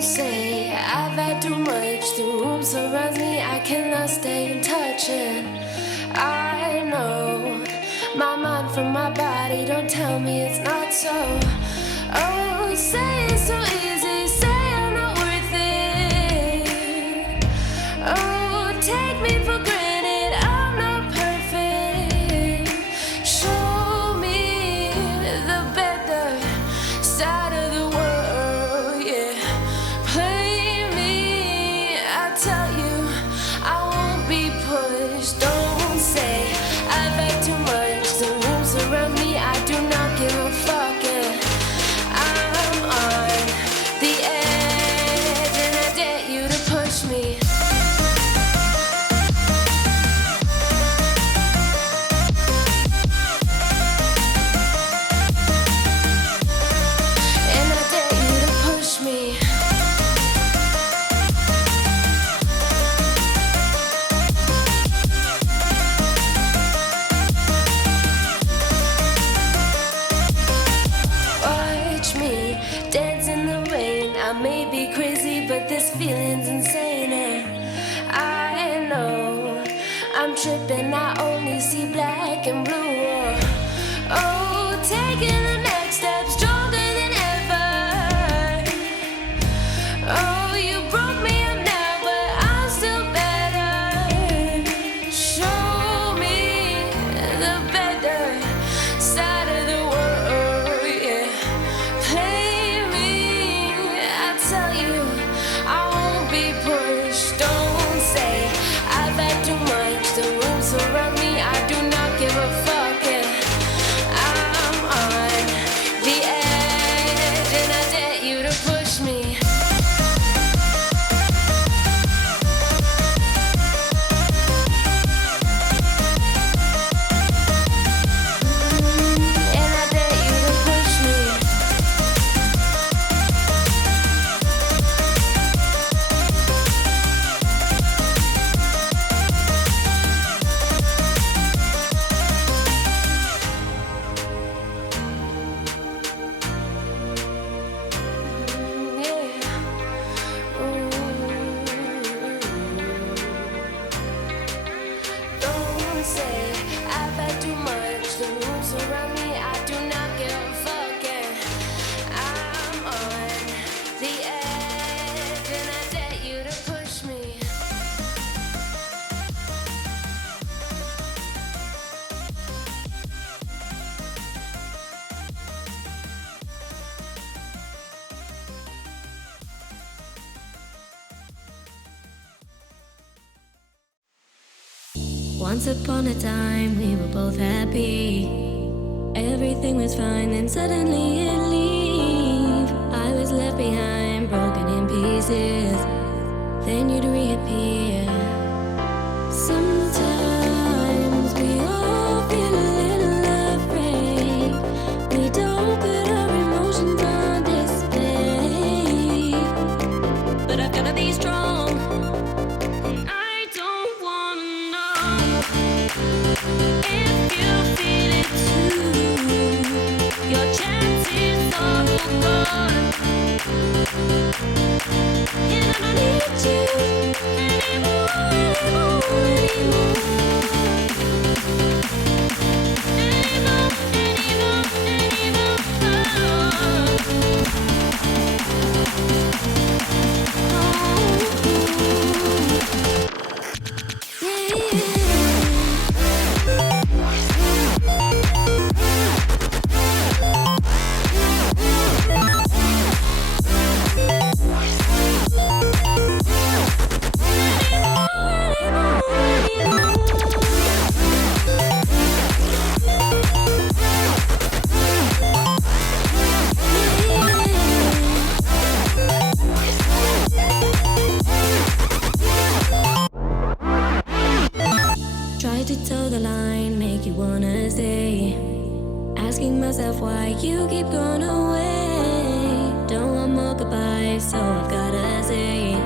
say I've had too much. The room surrounds me, I cannot stay in touch. And I know my mind from my body don't tell me it's not so. Oh, say it's so easy, say I'm not worth it. Oh, take me for granted, I'm not perfect. Show me the better side of the world, yeah. Play me, I tell you, I won't be pushed. Don't say I've had too much. The room surround me, I do not give a fuck, yeah. I'm on the edge and I dare you to push me. And I dare you to push me. Watch me dance in the rain. I may be crazy, but this feeling's insane. And I know I'm tripping, I only see black and blue. Oh, taking the next step stronger than ever. Oh, you broke me up now, but I'm still better. Show me the better side of the world, yeah. Play me, I tell you, I won't be pushed. Don't say I've had too much. The room surround me, I do not give a fuck, yeah. I'm on the edge and I dare you to push me. And I dare you to push me. Yeah. Don't say I've had too much. The room surround me, I do not give a fuck, yeah. I'm on the edge and I dare you to push me. Once upon a time, we were both happy. Everything was fine, then suddenly it leave. I was left behind, broken in pieces. Then you'd reappear. Sometimes we all feel a little afraid. We don't put our emotions on display. But I've gotta be strong. And I don't wanna know if you feel it too. Your chances are gone. And I don't need you anymore, anymore, Try to toe the line, make you wanna stay. Asking myself why you keep going away. Don't want more goodbyes, so I've gotta say